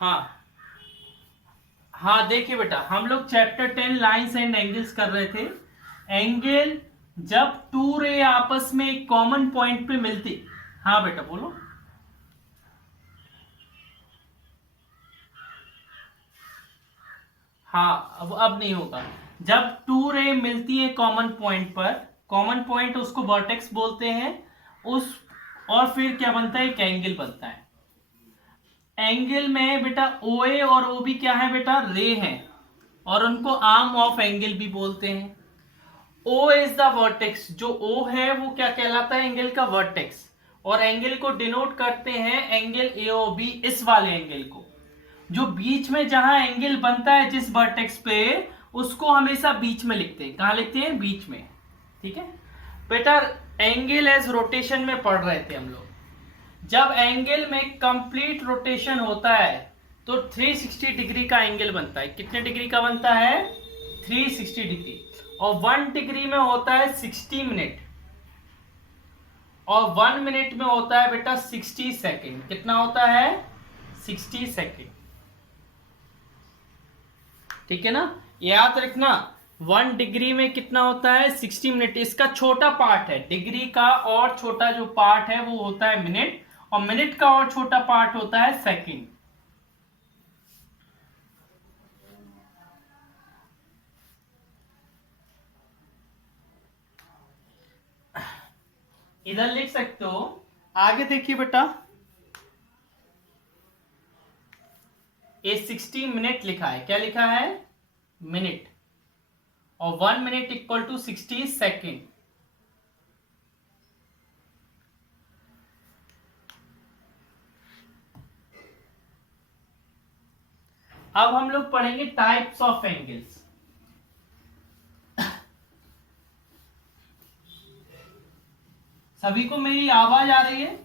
हाँ हाँ, देखिए बेटा, हम लोग चैप्टर 10 लाइंस एंड एंगल्स कर रहे थे। एंगल जब टू रे आपस में एक कॉमन पॉइंट पे मिलती। हाँ बेटा बोलो। हाँ, अब नहीं होगा। जब टू रे मिलती है कॉमन पॉइंट पर, कॉमन पॉइंट उसको वर्टेक्स बोलते हैं। उस और फिर क्या बनता है, एक एंगल बनता है। एंगल में बेटा ओ ए और ओ बी क्या है बेटा, रे हैं, और उनको आर्म ऑफ एंगल भी बोलते हैं। O इज द वर्टेक्स, जो O है वो क्या कहलाता है, एंगल का वर्टेक्स। और एंगल को डिनोट करते हैं एंगल AOB, इस वाले एंगल को। जो बीच में जहां एंगल बनता है जिस वर्टेक्स पे, उसको हमेशा बीच में लिखते हैं। कहां लिखते हैं, बीच में। ठीक है बेटा। एंगल एज रोटेशन में पढ़ रहे थे हम लोग। जब एंगल में कंप्लीट रोटेशन होता है तो 360 डिग्री का एंगल बनता है। कितने डिग्री का बनता है, 360 डिग्री। और 1 डिग्री में होता है 60 मिनट, और 1 मिनट में होता है बेटा 60 सेकेंड। कितना होता है, 60 सेकेंड। ठीक है ना, याद रखना। 1 डिग्री में कितना होता है, 60 मिनट। इसका छोटा पार्ट है डिग्री का, और छोटा जो पार्ट है वो होता है मिनट, और मिनट का और छोटा पार्ट होता है सेकेंड। इधर लिख सकते हो। आगे देखिए बेटा, ये 60 मिनट लिखा है। क्या लिखा है, मिनट। और 1 मिनट इक्वल टू 60 सेकेंड। अब हम लोग पढ़ेंगे टाइप्स ऑफ एंगल्स। सभी को मेरी आवाज आ रही है।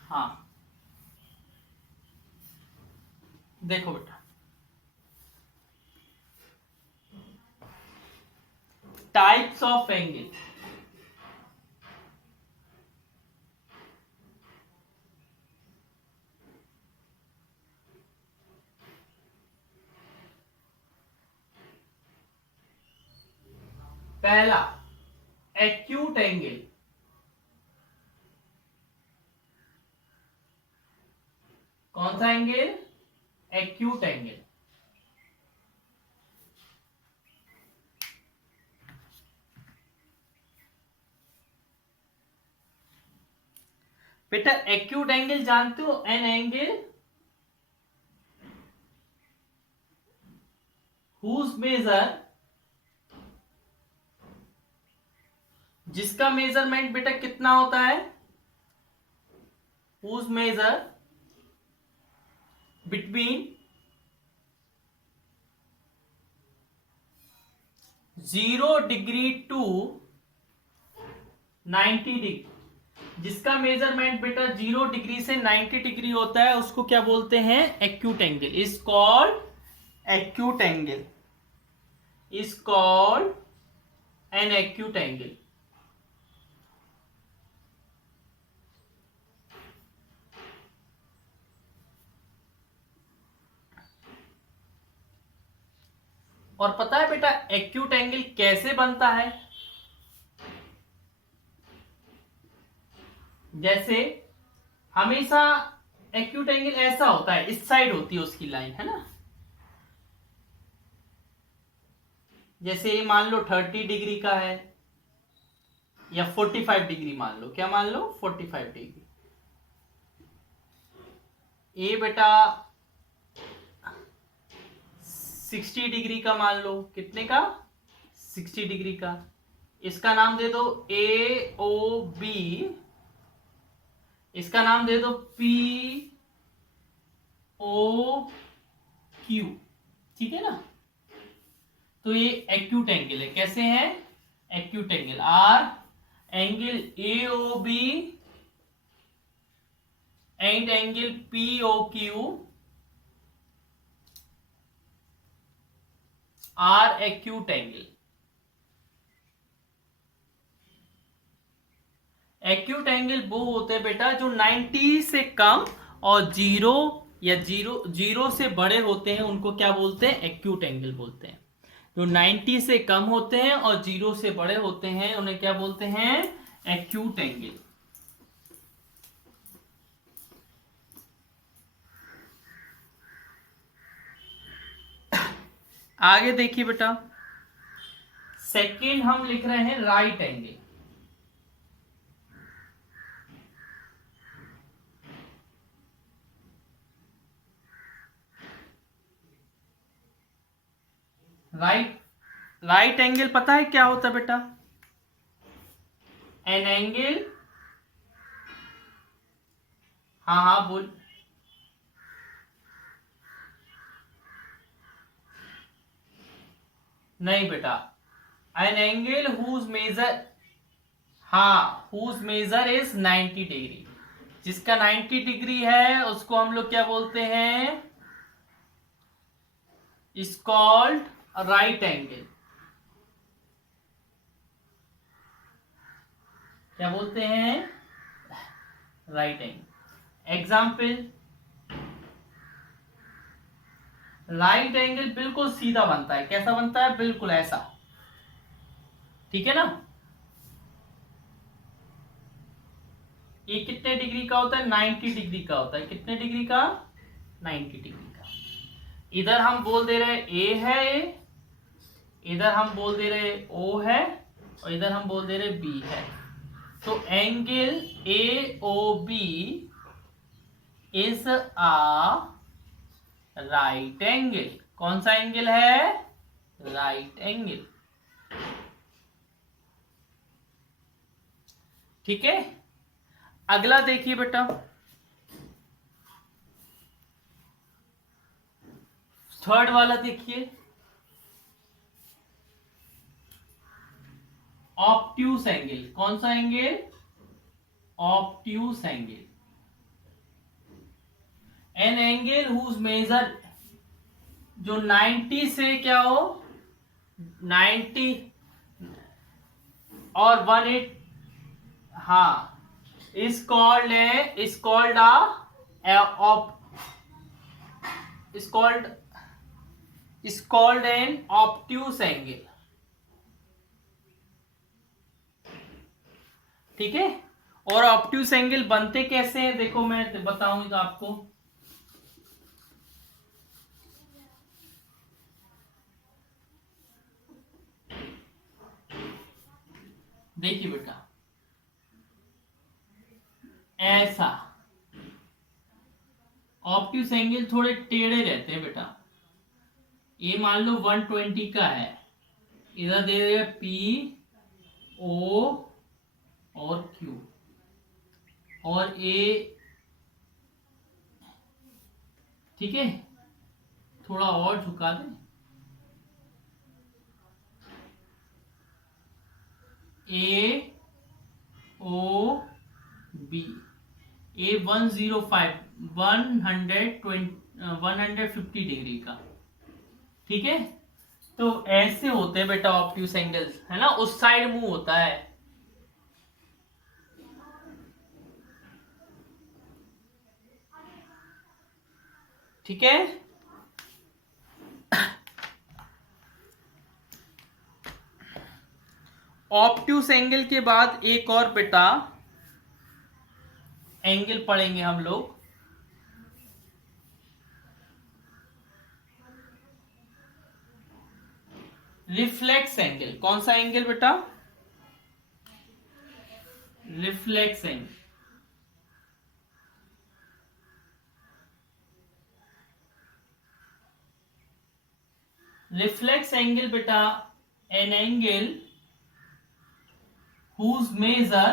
हाँ, देखो बेटा, टाइप्स ऑफ एंगल। पहला, एक्यूट एंगल। कौन सा एंगल, एक्यूट एंगल। बेटा एक्यूट एंगल जानते हो, एन एंगल हुज मेजर, जिसका मेजरमेंट बेटा कितना होता है, whose measure between 0 degree to 90 degree. जिसका मेजरमेंट बेटा 0 डिग्री से 90 डिग्री होता है उसको क्या बोलते हैं, acute angle. Is called acute angle, is called an acute angle. और पता है बेटा एक्यूट एंगल कैसे बनता है, जैसे हमेशा एक्यूट एंगल ऐसा होता है, इस साइड होती है उसकी लाइन, है ना। जैसे ये मान लो 30 डिग्री का है, या 45 डिग्री मान लो। क्या मान लो, 45 डिग्री। ये बेटा 60 डिग्री का मान लो। कितने का, 60 डिग्री का। इसका नाम दे दो ए ओ बी, इसका नाम दे दो पी ओ क्यू। ठीक है ना। तो ये एक्यूट एंगल है। कैसे है, acute angle are angle A O B and angle P O Q are acute angle. Acute angle वो होते हैं बेटा जो 90 से कम और जीरो या जीरो से बड़े होते हैं, उनको क्या बोलते हैं? एक्यूट एंगल बोलते हैं। जो 90 से कम होते हैं और जीरो से बड़े होते हैं उन्हें क्या बोलते हैं? Acute angle. आगे देखिए बेटा, सेकंड हम लिख रहे हैं राइट एंगल। राइट एंगल पता है क्या होता है बेटा? एन एंगल, हाँ हाँ बोल। नहीं बेटा, एन एंगल हुज मेजर, हाँ, हुज मेजर इज 90 डिग्री। जिसका 90 डिग्री है उसको हम लोग क्या बोलते हैं? Is called right angle. क्या बोलते हैं? Right angle. Example, right angle बिल्कुल सीधा बनता है। कैसा बनता है? बिल्कुल ऐसा, ठीक है ना। ये कितने डिग्री का होता है? 90 डिग्री का होता है। कितने डिग्री का? 90 डिग्री का। इधर हम बोल दे रहे ए है ए, इधर हम बोल दे रहे ओ है, और इधर हम बोल दे रहे बी है। तो angle A O B is a right angle. कौन सा एंगल है? Right angle. ठीक है। अगला देखिए बेटा, थर्ड वाला देखिए, ऑब्ट्यूस एंगल। कौन सा angle? Obtuse angle. An angle whose measure, जो 90 से क्या हो, 90 और 18, हाँ, is called an obtuse angle। ठीक है। और ऑब्ट्यूस एंगल बनते कैसे हैं देखो, मैं बताऊंगा आपको। देखिए बेटा, ऐसा ऑब्ट्यूस एंगल थोड़े टेढ़े रहते हैं बेटा। ये मान लो 120 का है, इधर दे देगा पी ओ और क्यू, और ए, ठीक है, थोड़ा और झुका दे, ए ओ बी, ए 105 150 डिग्री का। ठीक है। तो ऐसे होते हैं बेटा ऑब्ट्यूस एंगल्स, है ना, उस साइड मुंह होता है। ठीक है। ऑब्ट्यूस एंगल के बाद एक और बेटा एंगल पढ़ेंगे हम लोग, रिफ्लेक्स एंगल। कौन सा एंगल बेटा? Reflex angle. रिफ्लेक्स एंगल बेटा an angle whose measure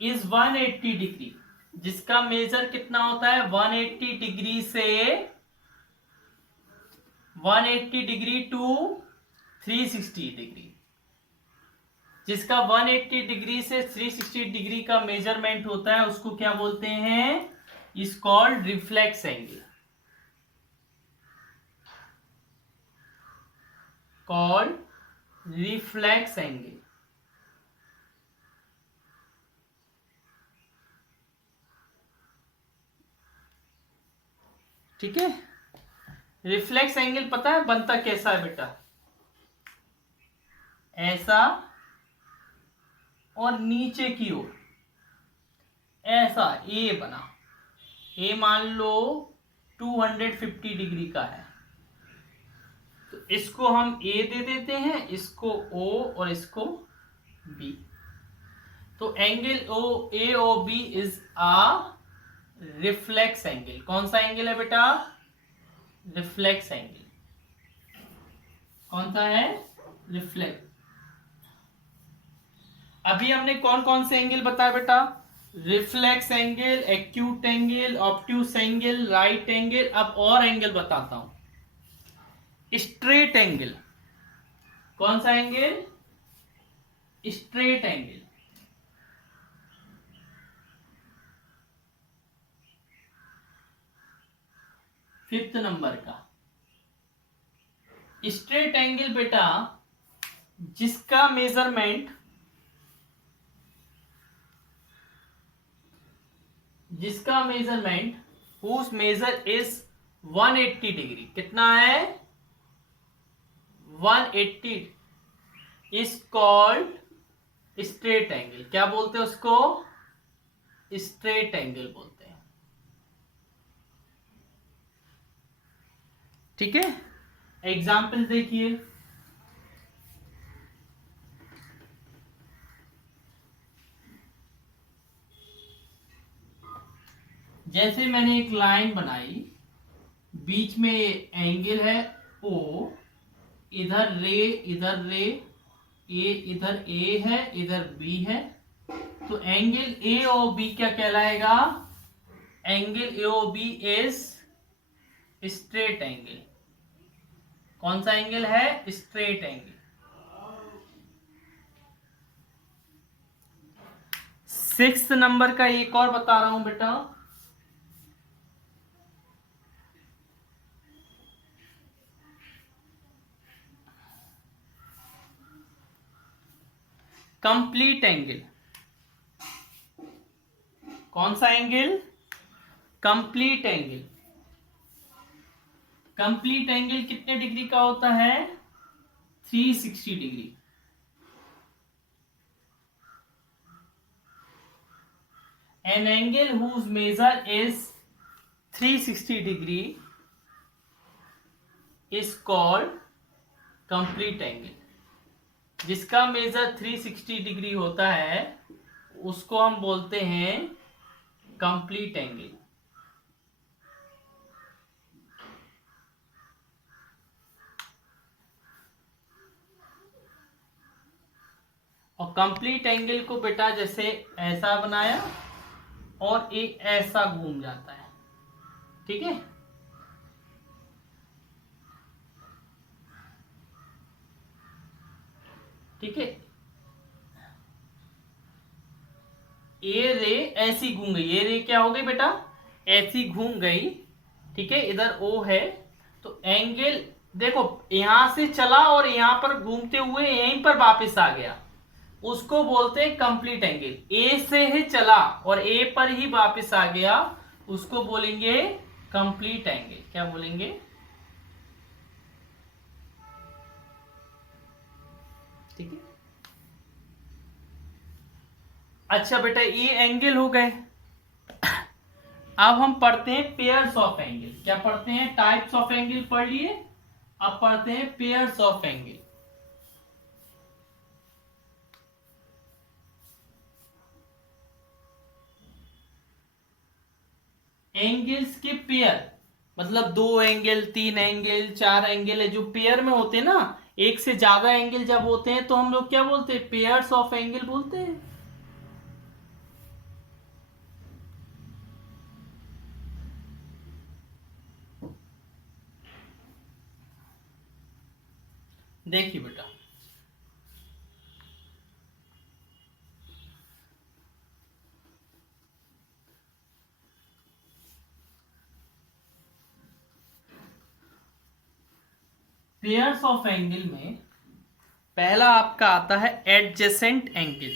is 180 degree. जिसका मेजर कितना होता है? 180 डिग्री से 180 डिग्री टू 360 डिग्री। जिसका 180 डिग्री से 360 डिग्री का मेजरमेंट होता है उसको क्या बोलते हैं? Is called reflex angle. Called reflex angle. ठीक है। रिफ्लेक्स एंगल पता है बनता कैसा है बेटा? ऐसा और नीचे की ओर ऐसा ए बना। ए मान लो 250 डिग्री का है, तो इसको हम ए दे देते हैं, इसको ओ और इसको बी। तो angle O A O B is a reflex angle. कौन सा एंगल है बेटा? Reflex angle. कौन सा है? रिफ्लेक्स। अभी हमने कौन कौन से एंगल बताया बेटा? Reflex angle, acute angle, obtuse angle, right angle. अब और एंगल बताता हूं। Straight angle. कौन सा angle? Straight angle. Fifth number का स्ट्रेट एंगल बेटा, जिसका measurement whose measure is 180 degree. कितना है? 180 इज कॉल्ड स्ट्रेट एंगल। क्या बोलते हैं उसको? स्ट्रेट एंगल बोलते हैं। ठीक है। एग्जाम्पल देखिए। जैसे मैंने एक लाइन बनाई, बीच में एंगल है O, इधर रे, ए इधर ए है, इधर बी है, तो एंगल ए ओ बी क्या कहलाएगा? Angle A O B is straight angle. कौन सा एंगल है? Straight angle. सिक्स्थ नंबर का एक और बता रहा हूं बेटा। Complete angle. कौन सा angle? Complete angle. Complete angle कितने डिग्री का होता है? 360 degree. An angle whose measure is 360 degree is called complete angle। जिसका मेजर 360 डिग्री होता है उसको हम बोलते हैं कंप्लीट एंगल। और कंप्लीट एंगल को बेटा जैसे ऐसा बनाया और एक ऐसा घूम जाता है। ठीक है। ठीक है। ये रे ऐसी घूम गई, ये रे क्या हो गई बेटा? ऐसी घूम गई। ठीक है। इधर ओ है, तो एंगल देखो यहां से चला और यहां पर घूमते हुए यहीं पर वापस आ गया, उसको बोलते हैं कंप्लीट एंगल। ए से ही चला और ए पर ही वापस आ गया, उसको बोलेंगे कंप्लीट एंगल। क्या बोलेंगे? ठीक है। अच्छा बेटा ये एंगल हो गए। अब हम पढ़ते हैं पेयर्स ऑफ एंगल। क्या पढ़ते हैं? टाइप्स ऑफ एंगल पढ़ लिए, अब पढ़ते हैं पेयर्स ऑफ एंगल। एंगल्स के पेयर मतलब 2 एंगल, 3 एंगल, 4 एंगल है जो पेयर में होते हैं ना, एक से ज्यादा एंगल जब होते हैं तो हम लोग क्या बोलते हैं? पेयर्स ऑफ एंगल बोलते हैं। देखिए बेटा, पेयर्स ऑफ एंगल में पहला आपका आता है एडजेसेंट एंगल।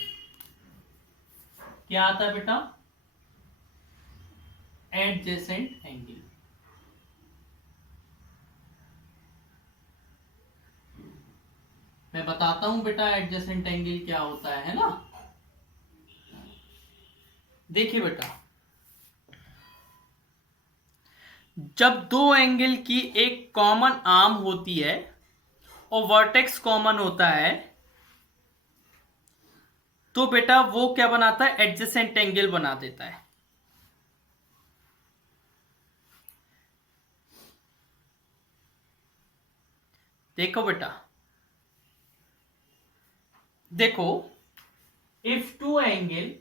क्या आता है बेटा? Adjacent angle. मैं बताता हूं बेटा एडजेसेंट एंगल क्या होता है ना। देखिए बेटा, जब दो एंगल की एक कॉमन आर्म होती है और वर्टेक्स कॉमन होता है तो बेटा वो क्या बनाता है, एडजेसेंट एंगल बना देता है। देखो बेटा, देखो, if two angle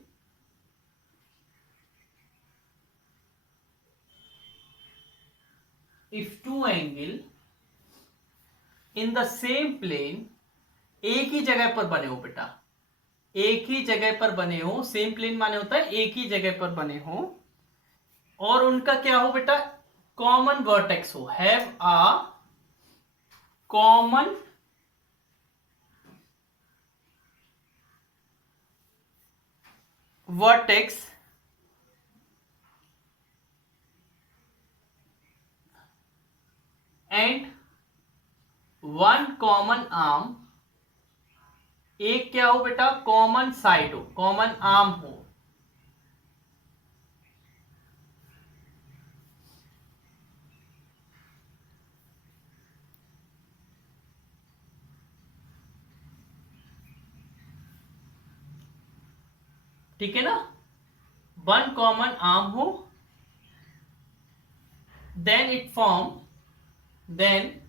in the same plane, एक ही जगह पर बने हो बेटा, एक ही जगह पर बने हो, सेम प्लेन माने होता है एक ही जगह पर बने हो, और उनका क्या हो बेटा, कॉमन वर्टेक्स हो, have a common vertex and one common arm, एक क्या हो बेटा, कॉमन साइड हो, कॉमन आर्म हो। ठीक है ना, वन कॉमन आर्म हो, then it form, then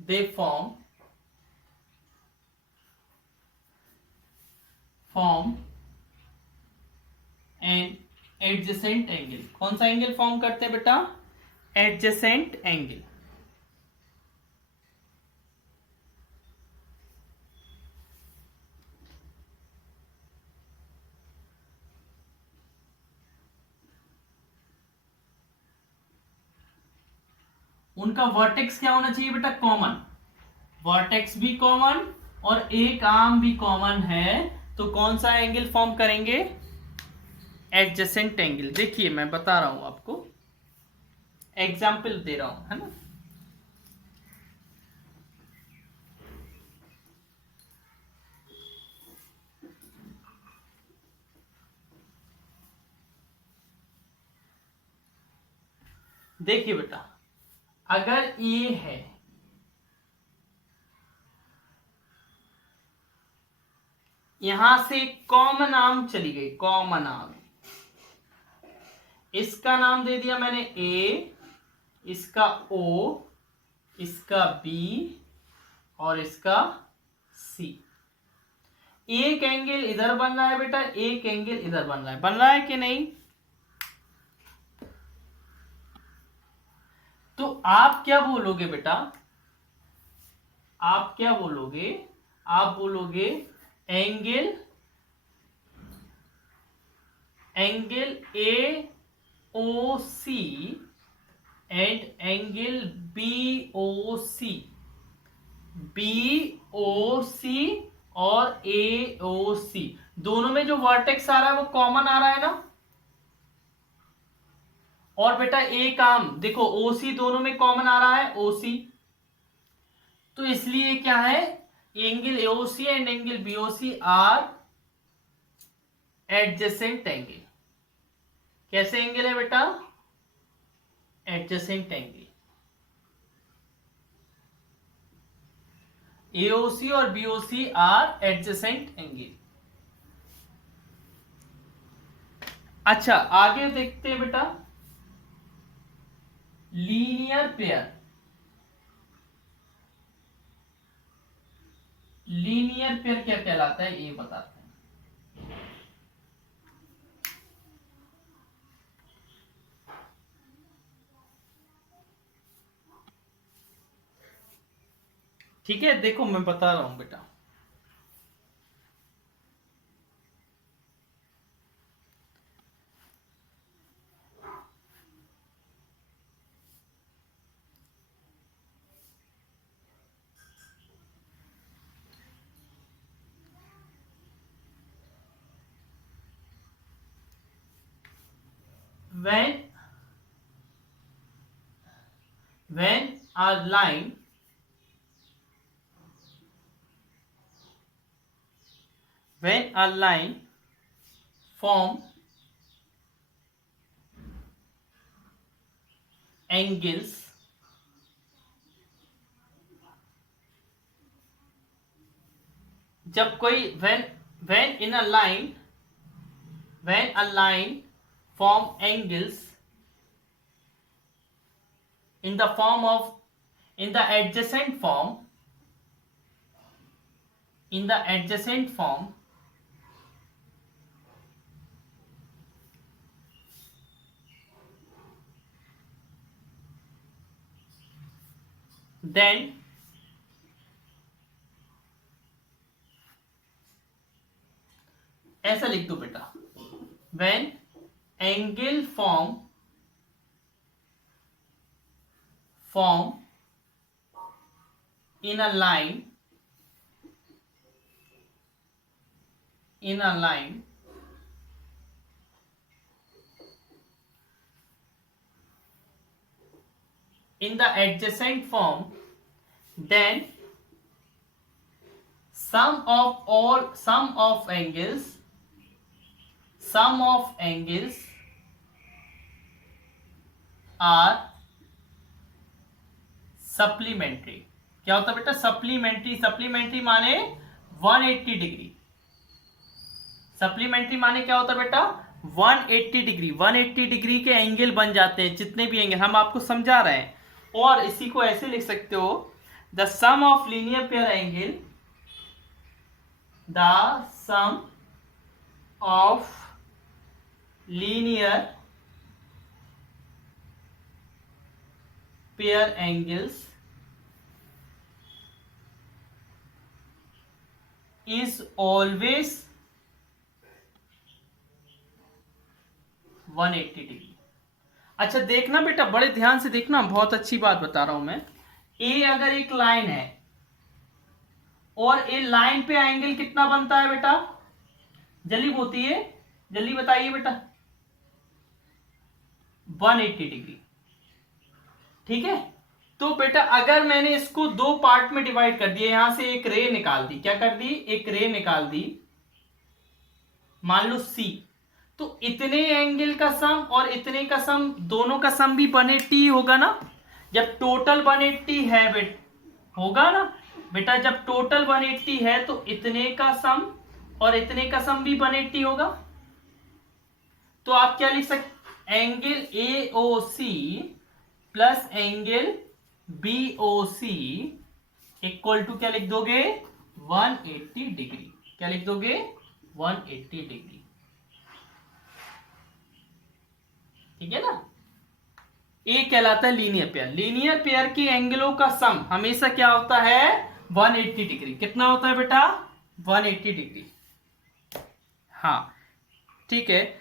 they form an adjacent angle. कौन सा एंगल फॉर्म करते हैं बेटा, एडजेसेंट एंगल। उनका वर्टेक्स क्या होना चाहिए बेटा, कॉमन, वर्टेक्स भी कॉमन और एक आर्म भी कॉमन है, तो कौन सा एंगल फॉर्म करेंगे, एडजेसेंट एंगल। देखिए मैं बता रहा हूं आपको, एग्जाम्पल दे रहा हूं, है ना। देखिए बेटा, अगर ये है, यहां से कॉमन आर्म चली गई, कॉमन आर्म, इसका नाम दे दिया मैंने ए, इसका ओ, इसका बी और इसका सी। एक एंगल इधर बन रहा है बेटा, एक एंगल इधर बन रहा है कि नहीं। तो आप क्या बोलोगे बेटा, आप क्या बोलोगे, आप बोलोगे angle, angle A O C and angle B O C, B O C और ए ओ सी, दोनों में जो वर्टेक्स आ रहा है वो कॉमन आ रहा है ना। और बेटा एक आर्म देखो, ओसी दोनों में कॉमन आ रहा है, ओसी, तो इसलिए क्या है, angle AOC and angle BOC are adjacent angle. कैसे एंगल है बेटा, एडजेसेंट एंगल। एओसी और बीओसी आर एडजेसेंट एंगल। अच्छा आगे देखते हैं बेटा, लीनियर पेयर, लीनियर पेयर क्या कहलाता है ये बताते हैं। ठीक है, देखो मैं बता रहा हूं बेटा, when when a line form angles जब कोई when in a line when a line form angles in the form of in the adjacent form then ऐसा लिख दो बेटा when angle form in a line in the adjacent form, then sum of angles are supplementary. क्या होता है बेटा supplementary माने 180 degree. Supplementary माने क्या होता है बेटा 180 डिग्री के एंगल बन जाते हैं। जितने भी एंगल हम आपको समझा रहे हैं, और इसी को ऐसे लिख सकते हो the sum of linear pair angle linear pair angles is always 180 degree. अच्छा देखना बेटा, बड़े ध्यान से देखना, बहुत अच्छी बात बता रहा हूं मैं। ए अगर एक लाइन है और ए लाइन पे एंगल कितना बनता है बेटा, जल्दी होती है, जल्दी बताइए बेटा 180 डिग्री। ठीक है, तो बेटा अगर मैंने इसको दो पार्ट में डिवाइड कर दिया, यहां से एक रे निकाल दी, क्या कर दी, एक रे निकाल दी, मान लो सी, तो इतने एंगल का सम और इतने का सम, दोनों का सम भी 180 होगा ना। जब टोटल 180 है होगा ना बेटा, जब टोटल 180 है तो इतने का सम और इतने का सम भी 180 होगा। तो आप क्या लिख सकते, angle AOC plus angle BOC equal to क्या लिख दोगे 180 डिग्री। क्या लिख दोगे 180 डिग्री। ठीक है ना, ए कहलाता है लीनियर पेयर। लीनियर पेयर के एंगलों का सम हमेशा क्या होता है 180 डिग्री। कितना होता है बेटा 180 डिग्री। हाँ ठीक है।